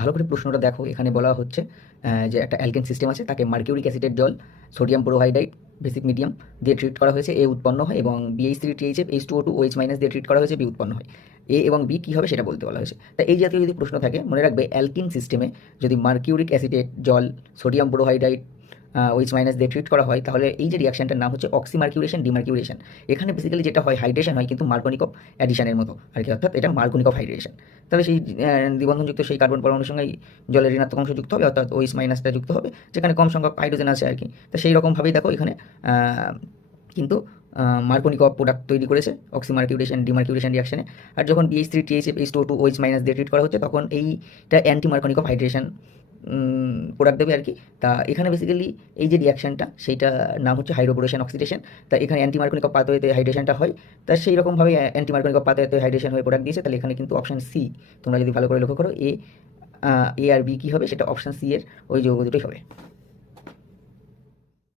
ভালো করে প্রশ্নটা দেখো। এখানে বলা হচ্ছে যে একটা অ্যালকেন সিস্টেম আছে, তাকে মার্কিউরিক অ্যাসিডের জল, সোডিয়াম বোরোহাইড্রাইড, বেসিক মিডিয়াম দিয়ে ট্রিট করা হয়েছে, এ উৎপন্ন হয়, এবং BH3 THF H2O2 OH minus দিয়ে ট্রিট করা হয়েছে, বি উৎপন্ন হয়। এ এবং বি কী হবে সেটা বলতে বলা হয়েছে। তা এই জাতীয় যদি প্রশ্ন থাকে, মনে রাখবে অ্যালকিন সিস্টেমে যদি মার্কিউরিক অ্যাসিডের জল, সোডিয়াম বোরোহাইড্রাইড, OH মাইনাস দিয়ে ট্রিট করা হয়, তাহলে এই যে রিয়াকশনটার নাম হচ্ছে অক্সিমার্কিউরেশন ডিমার্কিউরেশন। এখানে বেসিক্যালি যেটা হয়, হাইড্রেশন হয়, কিন্তু মার্কোনিকভ অ্যাডিশনের মতো আর কি, অর্থাৎ এটা মার্কোনিকভ হাইড্রেশন। তাহলে সেই দ্বিবন্ধনযুক্ত সেই কার্বন পরমাণুর সঙ্গে জলের ঋণাত্মক অংশ যুক্ত হবে, অর্থাৎ OH মাইনাসটা যুক্ত হবে, যেখানে কম সংখ্যক হাইড্রোজেন আছে আর কি। তো সেই রকমভাবেই দেখো এখানে কিন্তু মার্কোনিকভ প্রোডাক্ট তৈরি করেছে অক্সিমার্কিউরেশন ডিমার্কিউরেশন রিয়াকশনে। আর যখন BH3 THF H2O2 OH minus দিয়ে ট্রিট করা হচ্ছে, তখন এইটা অ্যান্টি মার্কোনিকভ হাইড্রেশন প্রোডাক্ট দেবে আর কি। তা এখানে বেসিক্যালি এই যে রিয়াকশনটা, সেইটা নাম হচ্ছে হাইড্রোবোরেশন অক্সিডেশন। তা এখানে অ্যান্টি মার্কোনিকভ পাথওয়েতে হাইড্রেশনটা হয়। তা সেই রকমভাবে অ্যান্টি মার্কোনিকভ পাথওয়েতে হাইড্রেশন হয়ে প্রোডাক্ট দিয়েছে। তাহলে এখানে কিন্তু অপশান সি, তোমরা যদি ভালো করে লক্ষ্য করো, এ আর বি কী হবে, সেটা অপশান সি এর ওই যৌগ দুটোই হবে।